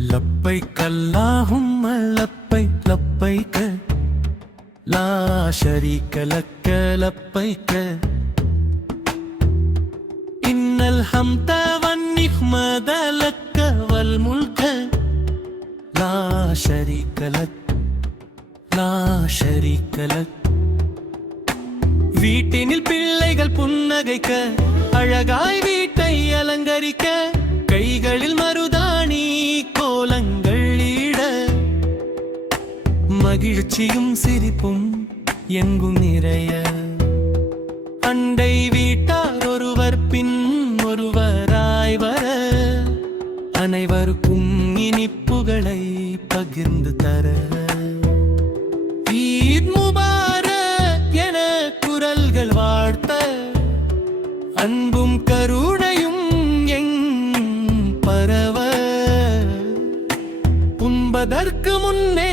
لبيك اللهم لبيك لبيك لا شريك لك لبيك إن الحمد والنعمة لك والملك لا شريك لك لا شريك لك வீட்டினில் பிள்ளைகள் புன்னகைக்க அழகாய் வீட்டை அலங்கரிக்க கைகளில் மருதாணி கோலங்கள் ஈட மகிழ்ச்சியும் சிரிப்பும் எங்கும் நிறைய அண்டை வீட்டார் ஒருவர் பின் ஒருவராய் வர அனைவருக்கும் இனிப்புகளை பகிர்ந்து தர ஈத் முபாரக் என குரல்கள் வாழ்த்த அன்பும் கருணையும் பரவ உண்பதற்கு முன்னே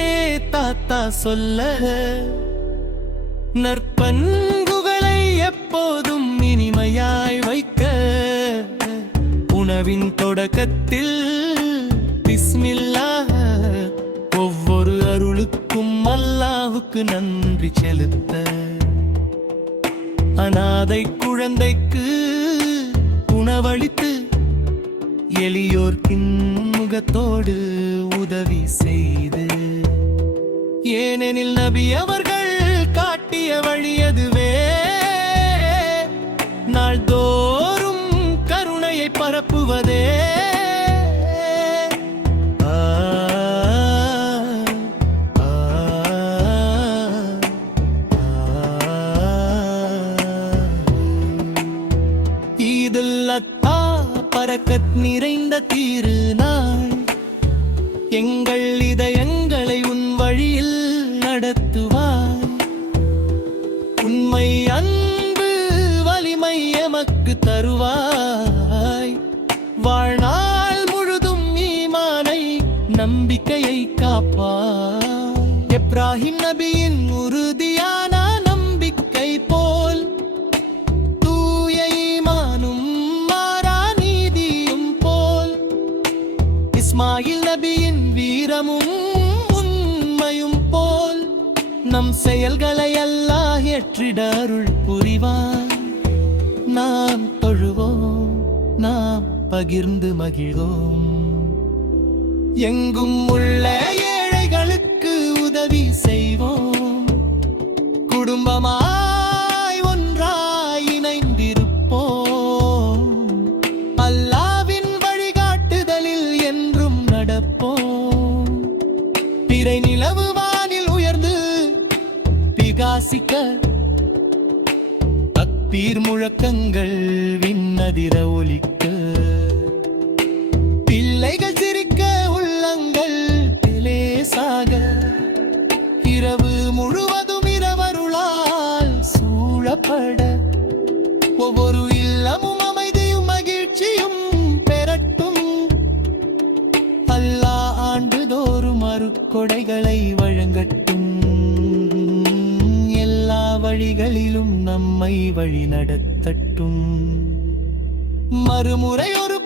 தாத்தா சொல்ல நற்பண்புகளை எப்போதும் இனிமையாய் வைக்க உணவின் தொடக்கத்தில் பிஸ்மில்லாஹ் ஒவ்வொரு அருளுக்கும் அல்லாஹுக்கு நன்றி செலுத்த அனாதை குழந்தைக்கு உணவளித்து எளியோர்க்கின் முகத்தோடு உதவி செய்து ஏனெனில் நபி அவர்கள் காட்டிய வழியதுவே நாள்தோறும் கருணையை பரப்புவதே பரக்கத் நிறைந்த திருநாள் எங்கள் இதயங்களை உன் வழியில் நடத்துவாய் உண்மை அன்பு வலிமை எமக்கு தருவாய் வாழ்நாள் முழுதும் ஈமானை நம்பிக்கையை காப்பாய் இப்ராஹிம் நபியின் உறுதியான நம்பிக்கை போல் தூய ஈமானும் இஸ்மாயில் நபியின் வீரமும் உண்மையும் போல் நம் செயல்களை அல்லாஹ் ஏற்றிட அருள் புரிவான் நாம் தொழுவோம் நாம் பகிர்ந்து மகிழ்வோம் எங்கும் உள்ள ஏழைகளுக்கு உதவி செய்வோம் குடும்பமாய் ஒன்றாய் இணைந்திருப்போம் அல்லாஹ்வின் வழிகாட்டுதலில் என்றும் நடப்போம் பிறை நிலவு வானில் உயர்ந்து பிரகாசிக்க தக்பீர் முழக்கங்கள் விண்ணதிர ஒலிக்க பிள்ளைகள் சிரிக்க உள்ளங்கள் லேசாக இரவு முழுவதும் இரவருளால் சூழப்பட ஒவ்வொரு இல்லமும் அமைதியும் மகிழ்ச்சியும் பெறட்டும் அல்லாஹ் ஆண்டுதோறும் அருட்கொடைகளை வழங்கட்டும் எல்லா வழிகளிலும் நம்மை வழி நடத்தட்டும் மறுமுறை ஒரு